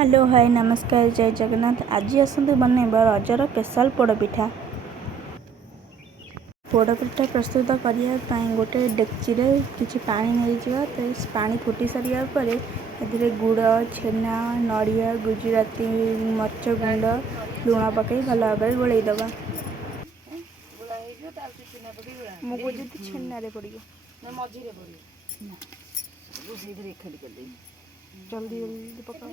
Hello hi नमस्कार जय जगन्नाथ। आज आसतु बनैबा रजर स्पेशल पोड़पिठा। पोड़पिठा प्रस्तुत करने गोटे डेक्ची किसी पानी नहीं तो पानी फुटी सारा पर ए गुड़ छेना नड़िया गुजराती मरच गुंड लुण पक भल भाव गोलैदबा। मुझे छेना पड़ो जल्दी जल्दी पका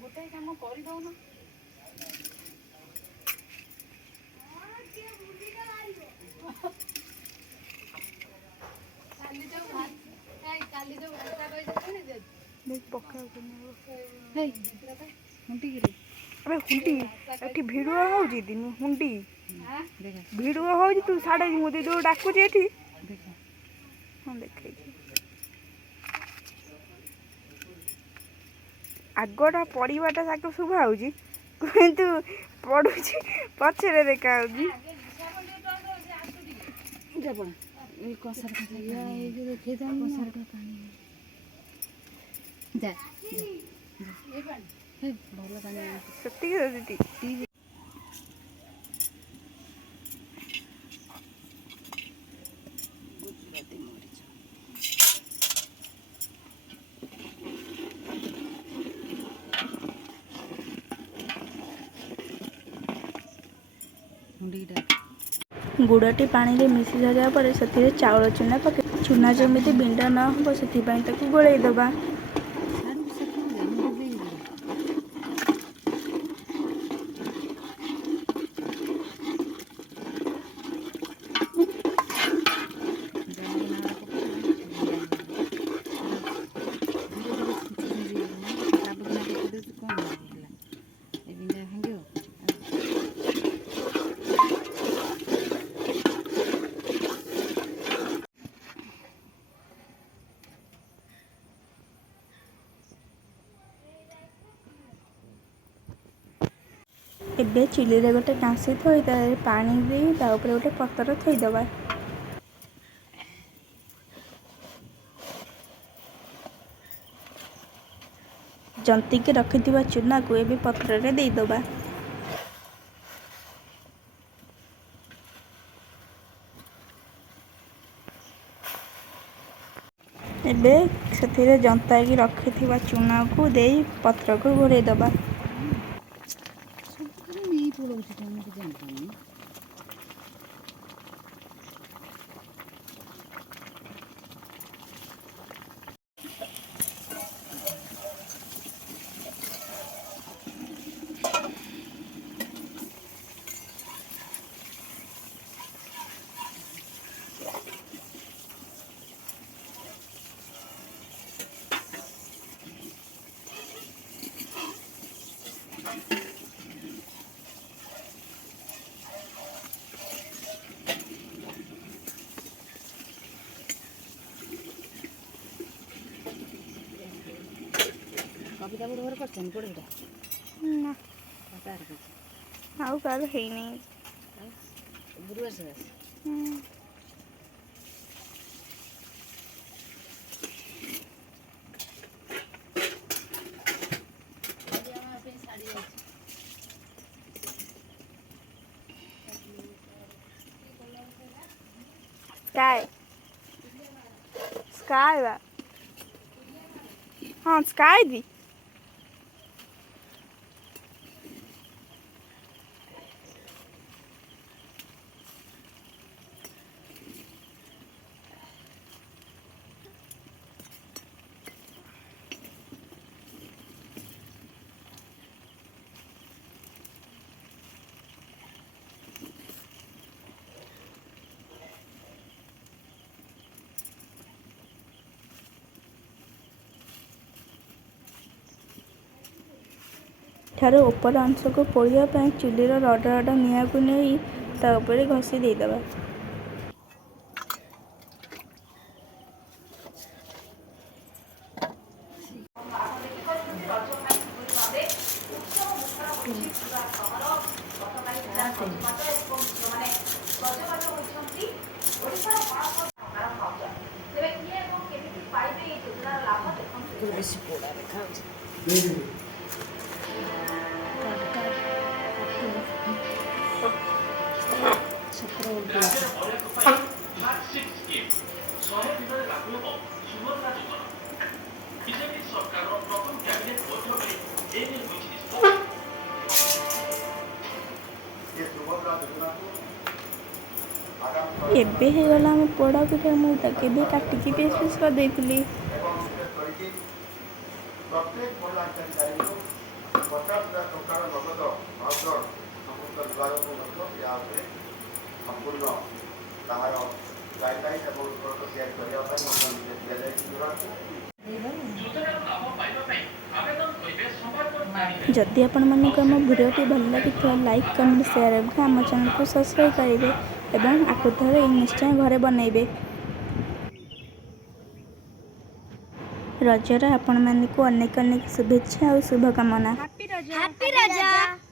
गोटे कम कर भिड़ुआ हुंडी भिड़ुआ हो तू साढ़े मुझे जो डाकुच हाँ देख आगटा पड़ाटा साग शुभा होतु पड़ू पचर देखा गुड़टी पानी रे मिसी सारा पर से चाउल चूना पक चूना जमी बिंडा न हो से गोलैदबा। एबे चिली रे गोटे कांसी थोई पानी दे गोटे पतर थोईदबा। जंतिके रखिथिबा चूना को एबे पत्र रे देईदबा। एबे से जंताई रखिथिबा चूना को देई पत्र को घोड़ेईदबा। कविता बुढ़ कर पड़ेगा ना आउ कार है नहीं गुरुवार से स्काई स्काई हाँ स्काई भी ठार ऊपर अंश को पोड़ापी चुलीर रड रड निआ को नहीं तापर घसी देदबा। ବେଶୀ ପୋଡ଼ା ଦେଖାଉଛି। ଏବେ ହେଇଗଲା ଆମ ପୋଡ଼ ପିଠା। ମୁଁ ତାକୁ ଏବେ କାଟିକି ପିସ୍ ପିସ୍ କରିଦେଇଥିଲି। ଯଦି ଆପଣମାନଙ୍କୁ ଆମ ଭିଡ଼ିଓଟି ଭଲ ଲାଗିଥିବ ଲାଇକ୍ କମେଣ୍ଟ ସେୟାର ଏବଂ ଆମ ଚ୍ୟାନେଲକୁ ସବସ୍କ୍ରାଇବ୍ କରିବେ ଏବଂ ଆକୁ ଥରେ ନିଶ୍ଚୟ ଘରେ ବନେଇବେ। ରଜର ଆପଣମାନଙ୍କୁ ଅନେକ ଅନେକ ଶୁଭେଚ୍ଛା ଆଉ ଶୁଭକାମନା। ହାପି ରଜ।